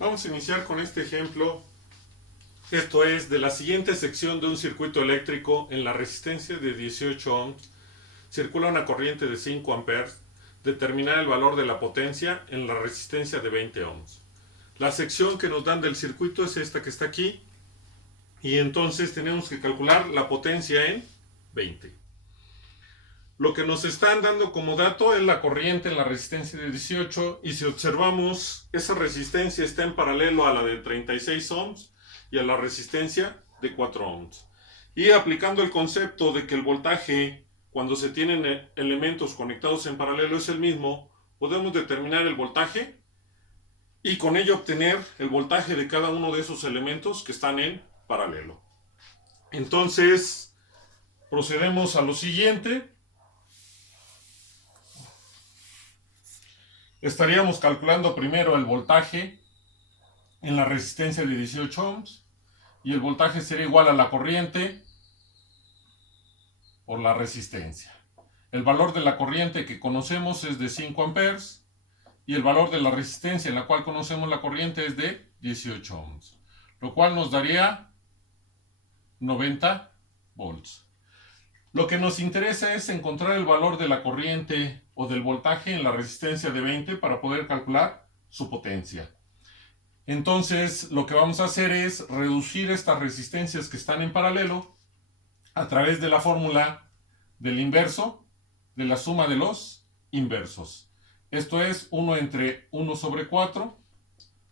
Vamos a iniciar con este ejemplo. Esto es de la siguiente sección de un circuito eléctrico en la resistencia de 18 ohms. Circula una corriente de 5 amperes. Determinar el valor de la potencia en la resistencia de 20 ohms. La sección que nos dan del circuito es esta que está aquí. Y entonces tenemos que calcular la potencia en 20. Lo que nos están dando como dato es la corriente en la resistencia de 18 y si observamos, esa resistencia está en paralelo a la de 36 ohms y a la resistencia de 4 ohms. Y aplicando el concepto de que el voltaje, cuando se tienen elementos conectados en paralelo, es el mismo, podemos determinar el voltaje y con ello obtener el voltaje de cada uno de esos elementos que están en paralelo. Entonces, procedemos a lo siguiente. Estaríamos calculando primero el voltaje en la resistencia de 18 ohms y el voltaje sería igual a la corriente por la resistencia. El valor de la corriente que conocemos es de 5 amperes y el valor de la resistencia en la cual conocemos la corriente es de 18 ohms, lo cual nos daría 90 volts. Lo que nos interesa es encontrar el valor de la corriente o del voltaje en la resistencia de 20 para poder calcular su potencia. Entonces, lo que vamos a hacer es reducir estas resistencias que están en paralelo a través de la fórmula del inverso de la suma de los inversos. Esto es 1 entre 1 sobre 4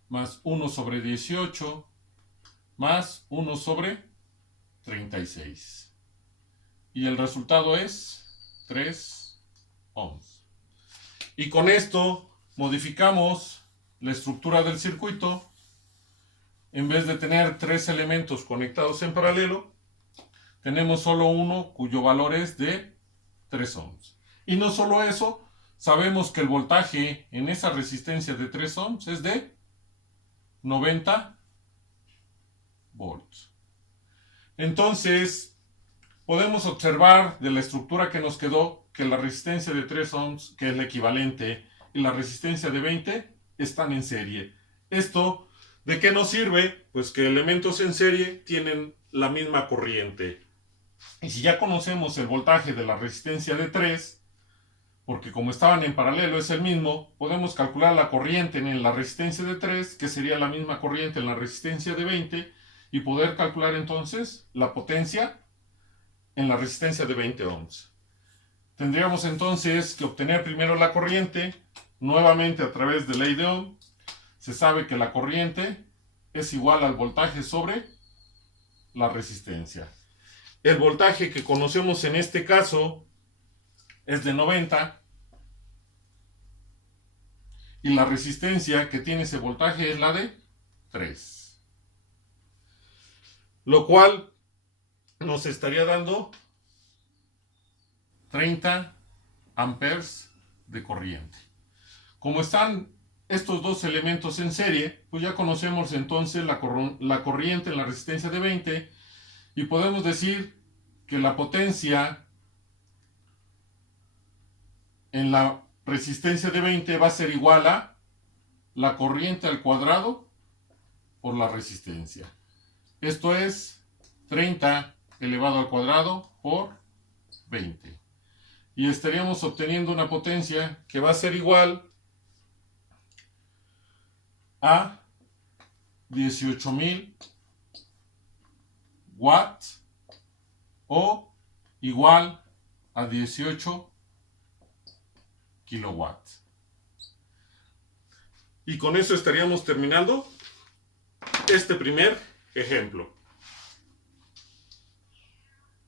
más 1 sobre 18 más 1 sobre 36. Y el resultado es 3 ohms. Y con esto modificamos la estructura del circuito. En vez de tener 3 elementos conectados en paralelo, tenemos solo uno cuyo valor es de 3 ohms. Y no solo eso, sabemos que el voltaje en esa resistencia de 3 ohms es de 90 volts. Entonces, podemos observar de la estructura que nos quedó que la resistencia de 3 ohms, que es la equivalente, y la resistencia de 20 están en serie. ¿Esto de qué nos sirve? Pues que elementos en serie tienen la misma corriente. Y si ya conocemos el voltaje de la resistencia de 3, porque como estaban en paralelo es el mismo, podemos calcular la corriente en la resistencia de 3, que sería la misma corriente en la resistencia de 20, y poder calcular entonces la potencia en la resistencia de 20 ohms. Tendríamos entonces que obtener primero la corriente, nuevamente a través de ley de Ohm. Se sabe que la corriente es igual al voltaje sobre la resistencia. El voltaje que conocemos en este caso es de 90 y la resistencia que tiene ese voltaje es la de 3. Lo cual nos estaría dando 30 amperes de corriente. Como están estos dos elementos en serie, pues ya conocemos entonces la corriente en la resistencia de 20 y podemos decir que la potencia en la resistencia de 20 va a ser igual a la corriente al cuadrado por la resistencia. Esto es 30 elevado al cuadrado por 20. Y estaríamos obteniendo una potencia que va a ser igual a 18.000 watts o igual a 18 kilowatts. Y con eso estaríamos terminando este primer ejemplo.